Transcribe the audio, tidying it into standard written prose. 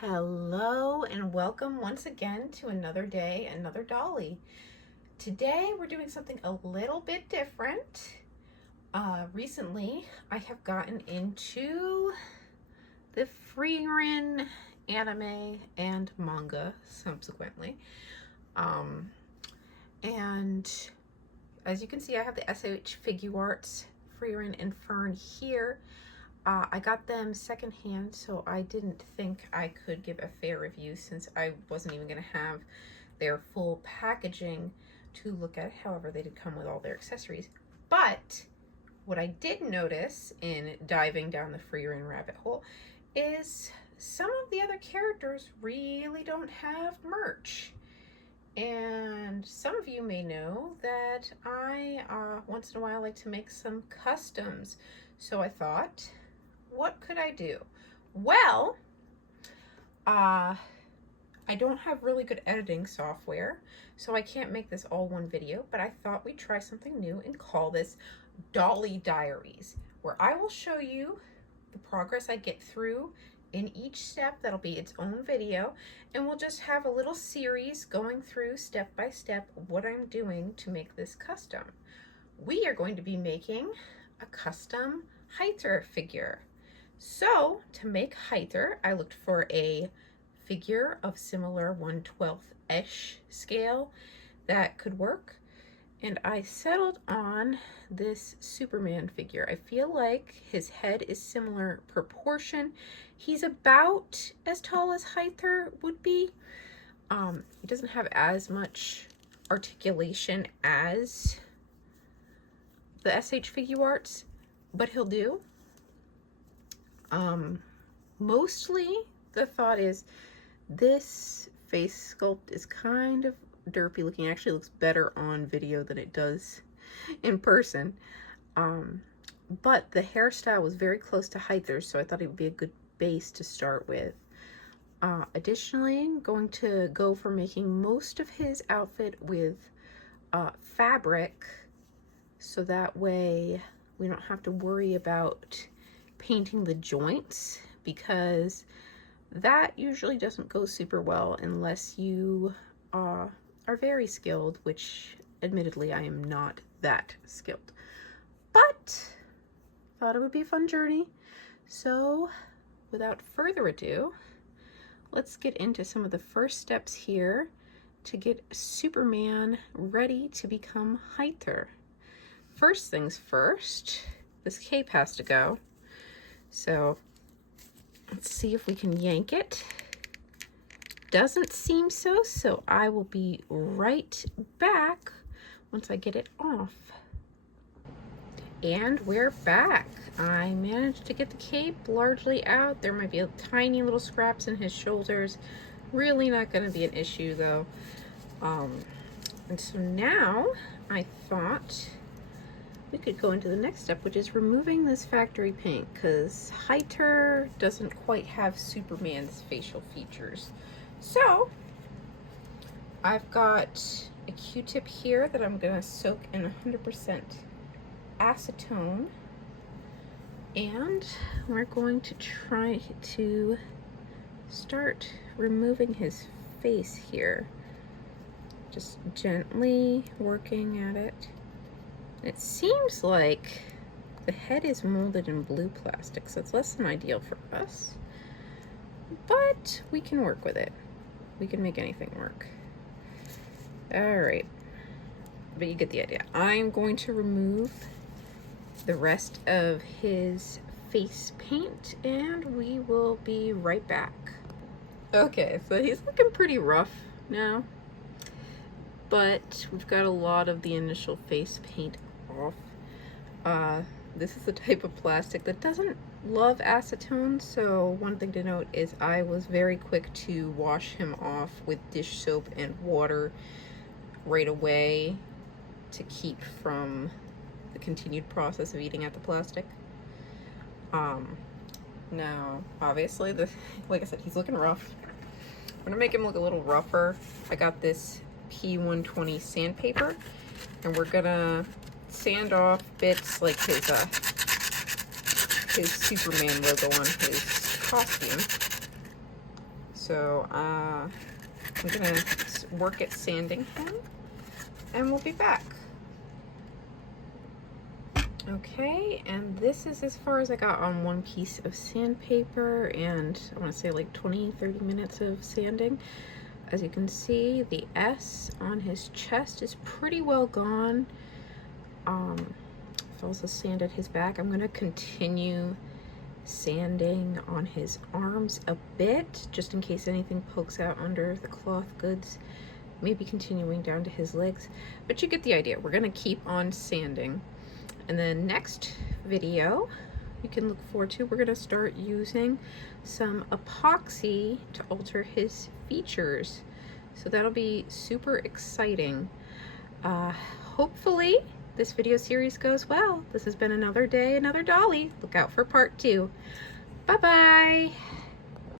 Hello and welcome once again to another day, another Dolly. Today we're doing something a little bit different. Recently I have gotten into the Frieren anime and manga subsequently. And as you can see, I have the SH Figure Arts Frieren and Fern here. I got them secondhand, so I didn't think I could give a fair review since I wasn't even going to have their full packaging to look at. However, they did come with all their accessories. But what I did notice in diving down the Frieren rabbit hole is some of the other characters really don't have merch. And some of you may know that I once in a while like to make some customs. So I thought, what could I do? Well, I don't have really good editing software, so I can't make this all one video, but I thought we'd try something new and call this Dollie Diaries, where I will show you the progress I get through in each step. That'll be its own video, and we'll just have a little series going through step by step what I'm doing to make this custom. We are going to be making a custom Heiter figure. So to make Heiter, I looked for a figure of similar 1/12-ish scale that could work, and I settled on this Superman figure. I feel like his head is similar proportion. He's about as tall as Heiter would be. He doesn't have as much articulation as the SH Figure Arts, but he'll do. Mostly the thought is this face sculpt is kind of derpy looking. It actually looks better on video than it does in person. But the hairstyle was very close to Heiter's, so I thought it would be a good base to start with. Additionally, I'm going to go for making most of his outfit with fabric, so that way we don't have to worry about painting the joints, because that usually doesn't go super well unless you are very skilled, which admittedly I am not that skilled, but thought it would be a fun journey. So without further ado, let's get into some of the first steps here to get Superman ready to become Heiter. First things first, this cape has to go. So let's see if we can yank it. Doesn't seem so, so I will be right back once I get it off. And we're back. I managed to get the cape largely out. There might be tiny little scraps in his shoulders. Really not going to be an issue though. And so now I thought we could go into the next step, which is removing this factory paint, because Heiter doesn't quite have Superman's facial features. So I've got a Q-tip here that I'm gonna soak in 100% acetone, and we're going to try to start removing his face here. Just gently working at it. It seems like the head is molded in blue plastic, so it's less than ideal for us, but we can work with it. We can make anything work. All right, but you get the idea. I'm going to remove the rest of his face paint, and we will be right back. Okay, so he's looking pretty rough now, but we've got a lot of the initial face paint off. This is the type of plastic that doesn't love acetone, so one thing to note is I was very quick to wash him off with dish soap and water right away to keep from the continued process of eating at the plastic. Now obviously like I said, he's looking rough. I'm gonna make him look a little rougher. I got this P120 sandpaper, and we're gonna sand off bits like his Superman logo on his costume. So I'm gonna work at sanding him, and we'll be back. Okay, and this is as far as I got on one piece of sandpaper, and I want to say like 20-30 minutes of sanding. As you can see, the S on his chest is pretty well gone. I've also sanded his back. I'm going to continue sanding on his arms a bit, just in case anything pokes out under the cloth goods. Maybe continuing down to his legs, but you get the idea. We're going to keep on sanding. And then next video you can look forward to, we're going to start using some epoxy to alter his features. So that'll be super exciting. Hopefully this video series goes well. This has been another day, another Dolly. Look out for part 2. Bye-bye.